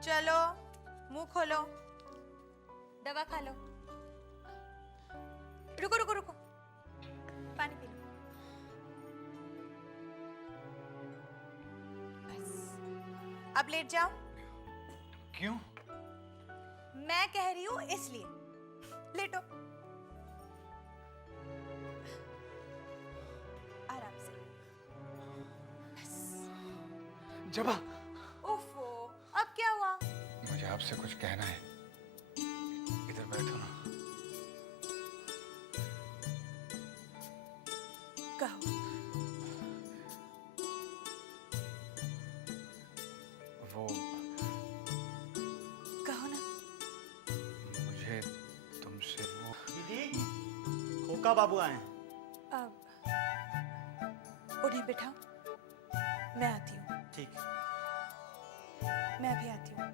चलो मुंह खोलो, दवा खा लो। रुको रुको रुको, पानी पी लो। बस अब लेट जाओ। क्यों? मैं कह रही हूं इसलिए। लेटो आराम से। बस। जबा, ओफो, अब क्या हुआ? मुझे आपसे कुछ कहना है। इधर बैठो ना। कहो। वो कहो ना। मुझे तुमसे वो दीदी, खोका बाबू आए हैं। अब उन्हें बिठाओ, मैं आती हूँ। ठीक। मैं भी आती हूँ।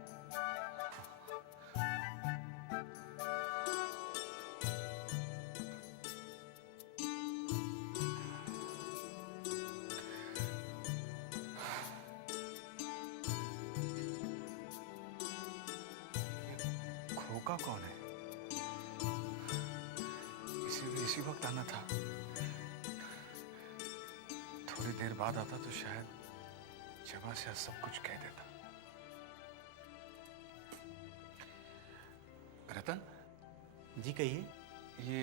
खोका कौन है? इसी वक्त आना था। थोड़ी देर बाद आता तो शायद जबा से सब कुछ कह देता। रतन जी कहिए। ये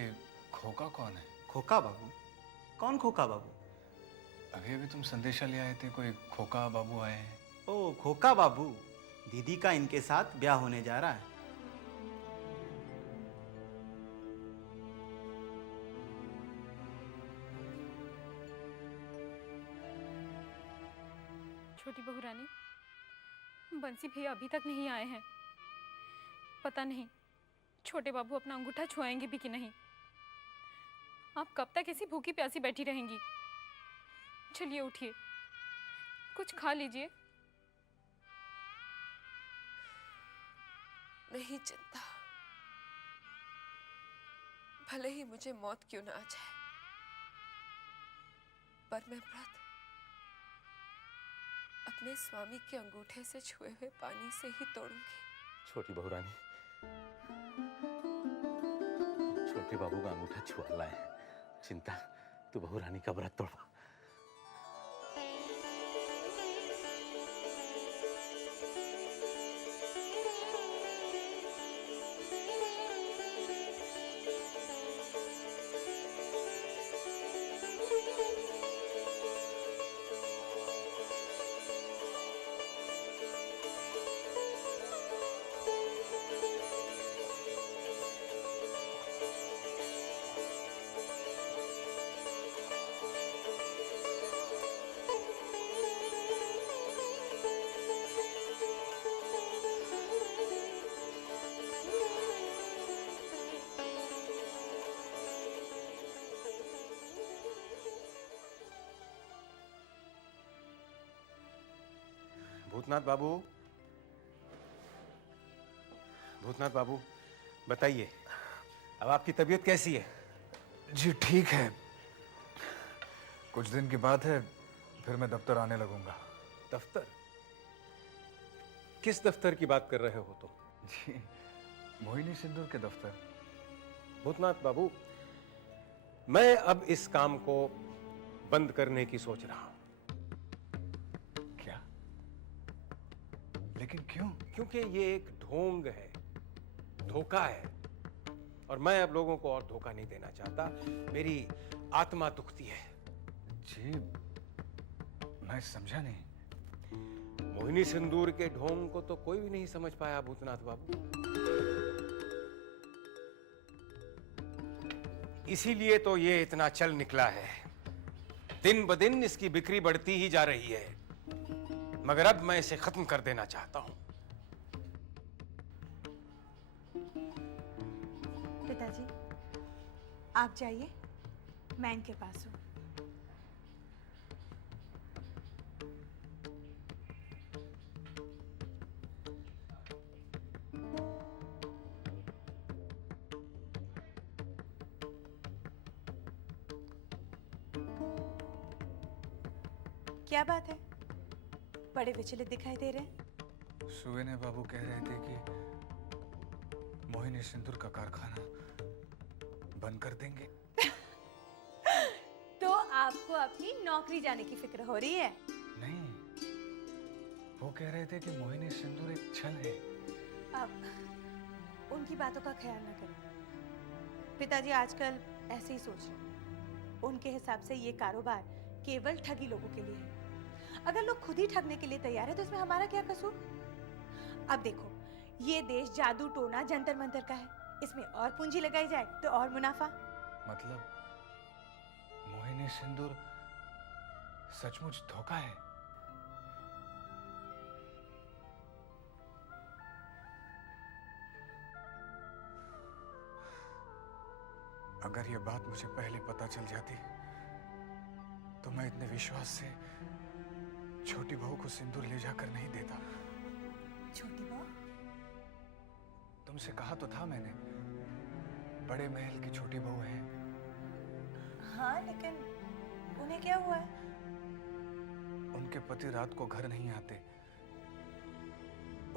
खोका कौन है? खोका बाबू? कौन खोका बाबू? अभी अभी तुम संदेशा ले आए थे, कोई खोका बाबू आए हैं। ओ खोका बाबू, दीदी का इनके साथ ब्याह होने जा रहा है। छोटी बहू रानी, बंसी भैया अभी तक नहीं आए हैं। पता नहीं छोटे बाबू अपना अंगूठा छुआएंगे भी कि नहीं। आप कब तक ऐसी भूखी प्यासी बैठी रहेंगी? चलिए उठिए, कुछ खा लीजिए। नहीं चिंता, भले ही मुझे मौत क्यों ना आ जाए, पर मैं व्रत अपने स्वामी के अंगूठे से छुए हुए पानी से ही तोड़ूंगी। छोटी बहू रानी, छोटे बाबू का अंगूठा छुआ लाए हैं। चिंता, तू बहू रानी का व्रत तोड़वा। भूतनाथ बाबू, भूतनाथ बाबू बताइए, अब आपकी तबीयत कैसी है? जी ठीक है, कुछ दिन की बात है, फिर मैं दफ्तर आने लगूंगा। दफ्तर? किस दफ्तर की बात कर रहे हो तुम? जी मोहिनी सिंदूर के दफ्तर। भूतनाथ बाबू, मैं अब इस काम को बंद करने की सोच रहा हूं। क्या? लेकिन क्यों? क्योंकि ये एक ढोंग है, धोखा है, और मैं अब लोगों को और धोखा नहीं देना चाहता। मेरी आत्मा दुखती है। जी मैं समझा नहीं। मोहिनी सिंदूर के ढोंग को तो कोई भी नहीं समझ पाया भूतनाथ बाबू। इसीलिए तो ये इतना चल निकला है। दिन ब दिन इसकी बिक्री बढ़ती ही जा रही है, मगर अब मैं इसे खत्म कर देना चाहता हूं। पिताजी आप जाइए, मैं इनके पास हूँ। क्या बात है, बड़े विचलित दिखाई दे रहे हैं? सुवेने बाबू कह रहे थे कि मोहिनी सिंदूर का कारखाना बंद कर देंगे। तो आपको अपनी नौकरी जाने की फिक्र हो रही है? नहीं, वो कह रहे थे कि मोहिनी सिंदूर एक छल है। अब उनकी बातों का ख्याल न करें। पिताजी आजकल ऐसे ही सोच रहे हैं। उनके हिसाब से ये कारोबार केवल ठगी लोगों के लिए है। अगर लोग खुद ही ठगने के लिए तैयार है तो इसमें हमारा क्या कसूर? अब देखो, ये देश जादू टोना जंतर मंतर का है। इसमें और पूंजी लगाई जाए तो और मुनाफा। मतलब मोहिनी सिंदूर सचमुच धोखा है? अगर ये बात मुझे पहले पता चल जाती तो मैं इतने विश्वास से छोटी बहू को सिंदूर ले जाकर नहीं देता। छोटी बहू? तुमसे कहा तो था मैंने, बड़े महल की छोटी बहू है। हाँ, लेकिन उन्हें क्या हुआ है? उनके पति रात को घर नहीं आते।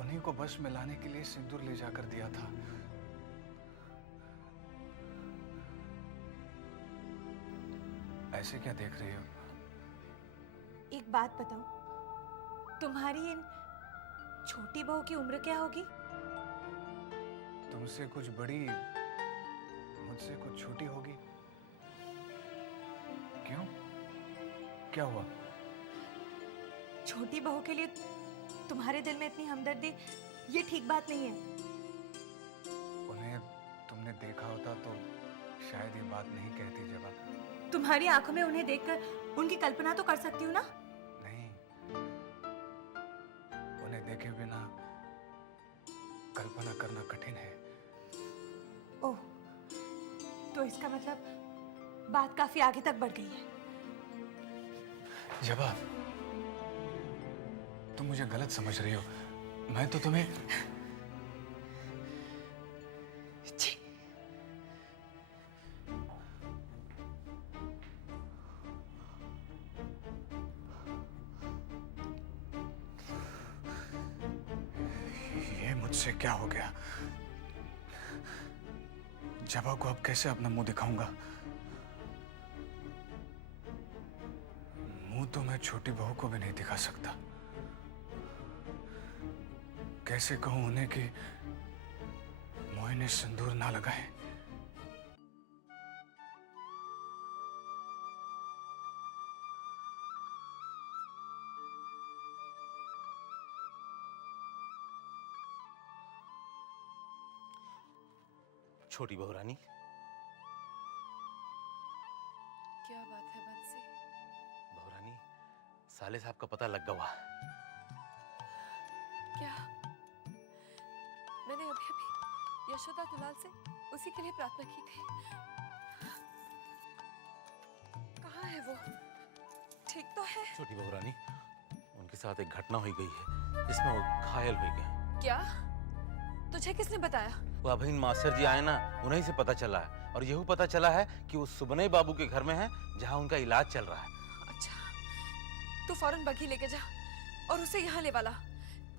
उन्हीं को बस में लाने के लिए सिंदूर ले जाकर दिया था। ऐसे क्या देख रही हो? एक बात बताओ, तुम्हारी इन छोटी बहू की उम्र क्या होगी? तुमसे कुछ बड़ी, मुझसे कुछ छोटी होगी। क्यों? क्या हुआ? छोटी बहू के लिए तुम्हारे दिल में इतनी हमदर्दी, ये ठीक बात नहीं है। उन्हें तुमने देखा होता तो शायद ये बात नहीं कहती। जब तुम्हारी आंखों में उन्हें देखकर उनकी कल्पना तो कर सकती हूँ ना? नहीं, उन्हें देखे बिना कल्पना करना कठिन है। ओह, तो इसका मतलब बात काफी आगे तक बढ़ गई है। जवाब, तुम मुझे गलत समझ रही हो। मैं तो तुम्हें छी, ये मुझसे क्या हो गया? जबा को अब कैसे अपना मुंह दिखाऊंगा? मुंह तो मैं छोटी बहू को भी नहीं दिखा सकता। कैसे कहूं उन्हें कि मोहिनी सिंदूर ना लगाए? छोटी बहू रानी, क्या बात है बंसी? बहू रानी, साले साहब का पता लग गया। क्या? मैंने अभी अभी यशोदा दुलाल से उसी के लिए प्रार्थना की थी। कहाँ है वो? ठीक तो है? छोटी बहू रानी, उनके साथ एक घटना हुई गई है जिसमें वो घायल हो गए। क्या? तुझे किसने बताया? वो अभिन मास्टर जी आए ना, उन्हीं से पता चला है। और यही पता चला है कि वो सुबनई बाबू के घर में है, जहाँ उनका इलाज चल रहा है। अच्छा, तू फौरन बग्घी लेके जा और उसे यहाँ ले वाला।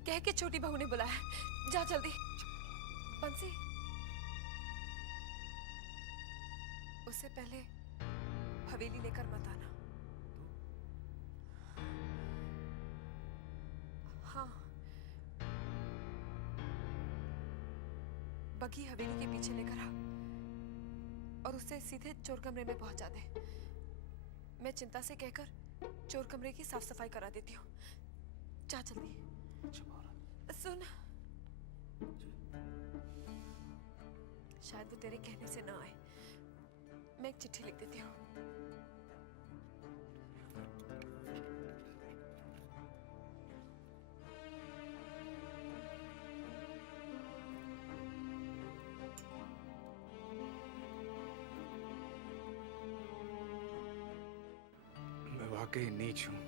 कह के छोटी बहू ने बुलाया है। जा जल्दी। बंसी, उससे पहले हवेली लेकर मत आना। हाँ, बग्घी हवेली के पीछे लेकर आ और उसे सीधे चोर कमरे में पहुंचा दे। मैं चिंता से कहकर चोर कमरे की साफ सफाई करा देती हूँ। जा जल्दी। सुन, शायद वो तेरे कहने से ना आए। मैं एक चिट्ठी लिख देती हूँ। मैं वाकई नीच हूं।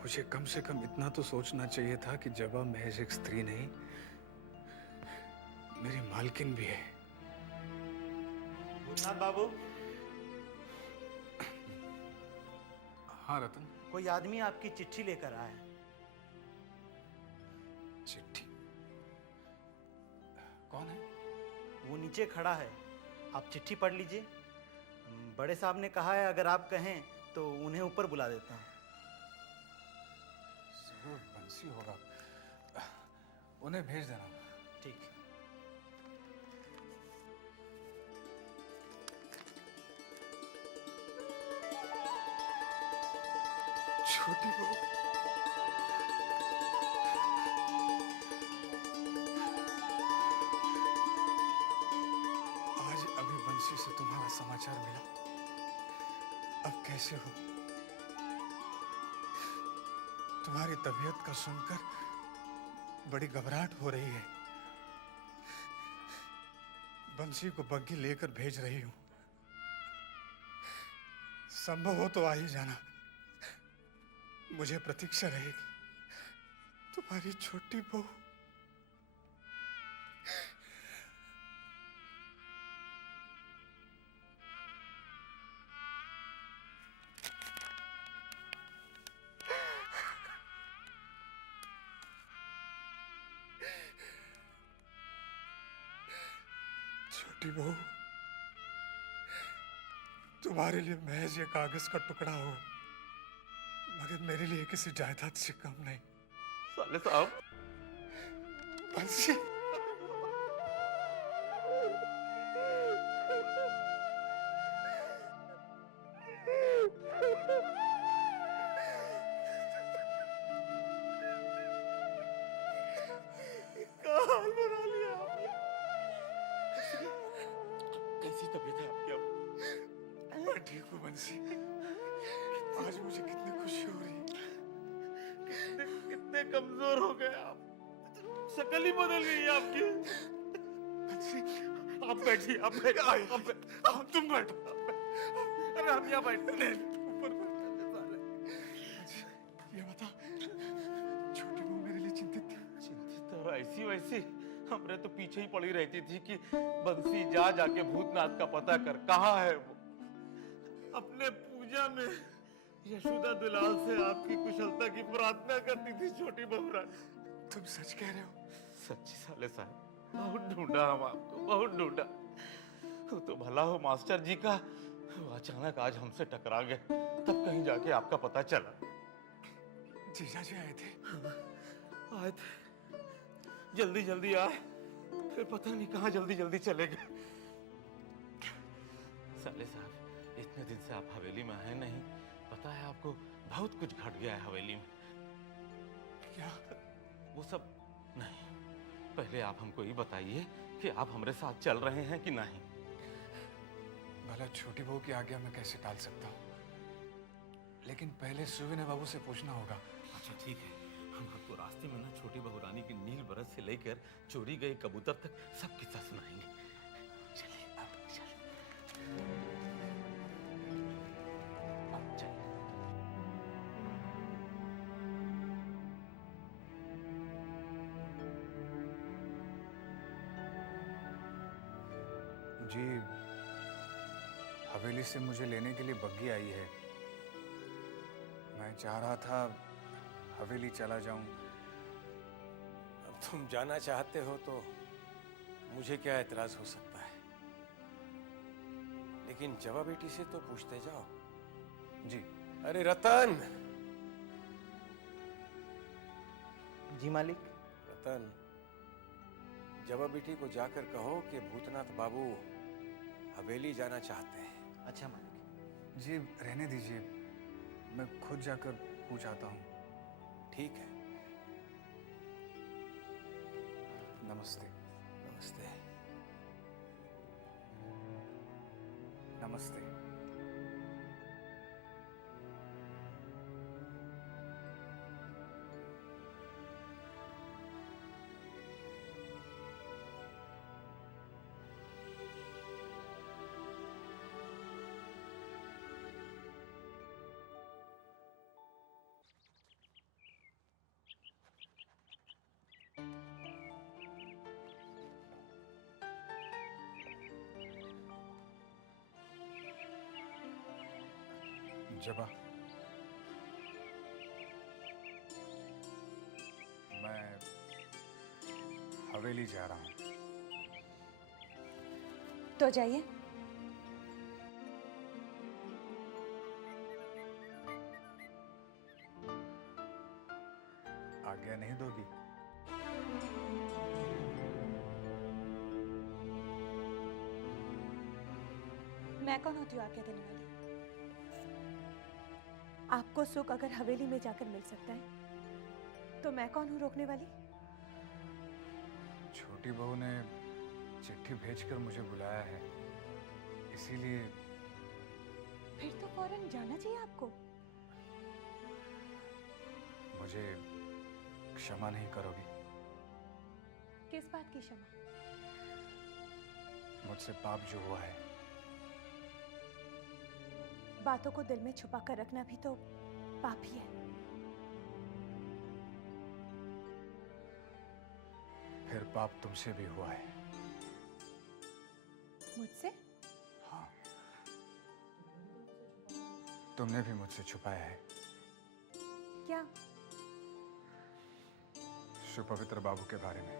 मुझे कम से कम इतना तो सोचना चाहिए था कि जबा महज एक स्त्री नहीं, मेरी मालकिन भी है। भूतनाथ बाबू, हाँ रतन। कोई आदमी आपकी चिट्ठी लेकर आया है। कौन है? वो नीचे खड़ा है, आप चिट्ठी पढ़ लीजिए। बड़े साहब ने कहा है अगर आप कहें तो उन्हें ऊपर बुला देता हूँ। जरूर बंसी होगा, उन्हें भेज देना। ठीक। छोटी बहू, आज अभी बंसी से तुम्हारा समाचार मिला। अब कैसे हो? तुम्हारी तबीयत का सुनकर बड़ी घबराहट हो रही है। बंसी को बग्घी लेकर भेज रही हूं। संभव हो तो आ ही जाना, मुझे प्रतीक्षा रहेगी। तुम्हारी छोटी बहू। छोटी बहू, तुम्हारे लिए महज ये कागज का टुकड़ा हो, मगर मेरे लिए किसी जायदाद से कम नहीं। साले साहब, बंसी, कैसी तबीयत है आपकी अब? मैं ठीक हूँ बंसी। आज मुझे कितनी खुशी हो रही है। कितने कमजोर हो गए आप, शक्ल ही बदल गई है आपकी। बंसी, आप बैठिए, आप बैठिए, तुम बैठो। अरे हम यहाँ बैठते हैं। ऊपर बंसी, ये बता, छोटी बहू मेरे लिए चिंतित थी। चिंतित और ऐसी वैसी हमरे तो पीछे ही पड़ी रहती थी कि बंसी जा जाके भूतनाथ का पता कर, कहाँ है वो। अपने पूजा में यशोदा दुलाल से आपकी कुशलता की प्रार्थना करती थी छोटी बहू रानी। तुम सच कह रहे हो? सच्ची साले साहब, बहुत ढूंढा हम आपको, बहुत ढूंढा। वो तो भला हो मास्टर जी का, वो अचानक आज हमसे टकरा गए, तब कहीं जाके आपका पता चला। जीजा जी आए थे? आए थे, जल्दी जल्दी आए, फिर पता नहीं कहाँ जल्दी जल्दी चले गए। साले साहब, इतने दिन से आप हवेली में आए नहीं, पता है आपको बहुत कुछ घट गया है हवेली में। क्या? वो सब नहीं, पहले आप हमको ये बताइए कि आप हमारे साथ चल रहे हैं कि नहीं। भला छोटी बहू की आज्ञा मैं कैसे टाल सकता हूँ, लेकिन पहले सुविनय बाबू से पूछना होगा। अच्छा ठीक है, हम आपको रास्ते में ना छोटी बहू रानी की नील बरस से लेकर चोरी गए कबूतर तक सब किस्सा सुनाएंगे। चलिए अब चलिए, अब चलिए। जी, हवेली से मुझे लेने के लिए बग्घी आई है। मैं चाह रहा था हवेली चला जाऊं। अब तुम जाना चाहते हो तो मुझे क्या एतराज हो सकता है, लेकिन जवा बेटी से तो पूछते जाओ। जी। अरे रतन, जी मालिक। रतन, जवा बेटी को जाकर कहो कि भूतनाथ बाबू हवेली जाना चाहते हैं। अच्छा मालिक। जी रहने दीजिए, मैं खुद जाकर पूछ आता हूँ। ठीक है। नमस्ते। नमस्ते। नमस्ते। जबा, मैं हवेली जा रहा हूँ। तो जाइए। आज्ञा नहीं दोगी? मैं कौन होती हूँ आज्ञा देने वाली? आपको सुख अगर हवेली में जाकर मिल सकता है तो मैं कौन हूँ रोकने वाली? छोटी बहू ने चिट्ठी भेजकर मुझे बुलाया है, इसीलिए। फिर तो फौरन जाना चाहिए आपको। मुझे क्षमा नहीं करोगी? किस बात की क्षमा? मुझसे पाप जो हुआ है। बातों को दिल में छुपा कर रखना भी तो पाप ही है। फिर पाप तुमसे भी हुआ है। मुझसे? हाँ, तुमने भी मुझसे छुपाया है। क्या? सुपवित्र बाबू के बारे में।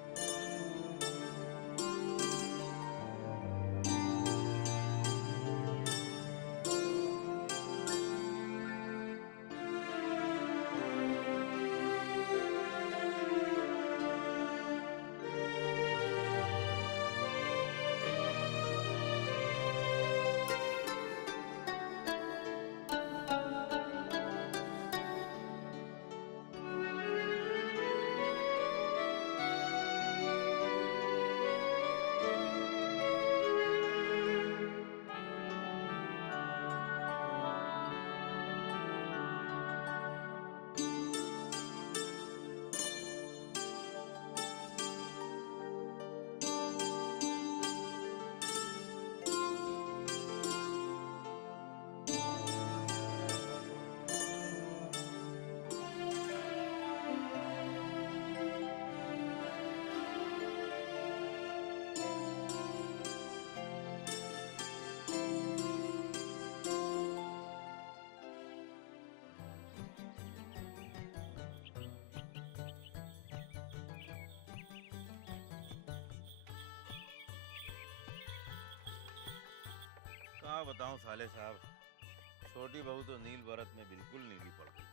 क्या बताऊं साले साहब, छोटी बहू तो नील बरत में बिल्कुल नीली पड़ गई।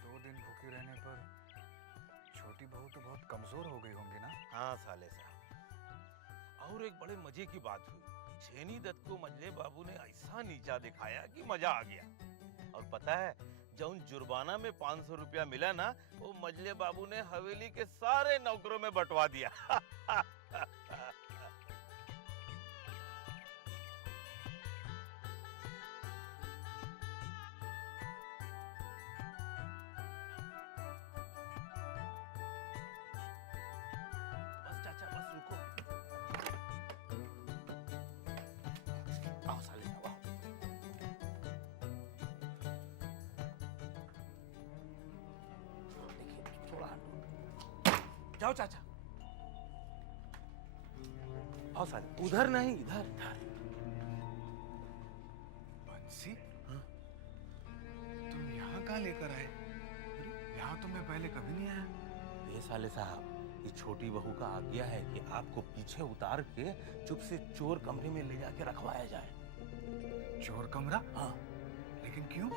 2 दिन भूखे रहने पर छोटी बहू तो बहुत कमजोर हो गई होंगी ना? हाँ साले साहब, और एक बड़े मजे की बात हुई। छेनी दत्त को मजले बाबू ने ऐसा नीचा दिखाया कि मजा आ गया। और पता है, जब उन जुर्माना में 500 रुपया मिला ना, वो मजले बाबू ने हवेली के सारे नौकरों में बंटवा दिया। बस चाचा, बस रुको। आओ साले साहब, आओ। देखिए, थोड़ा हटो। जाओ चाचा। आओ साले, उधर नहीं, इधर इधर। बंसी? तुम यहाँ कहाँ लेकर आए? यहाँ तो मैं पहले कभी नहीं आया। ये साले साहब, ये छोटी बहू का आज्ञा है कि आपको पीछे उतार के चुप से चोर कमरे में ले जाके रखवाया जाए। चोर कमरा? हाँ। लेकिन क्यों?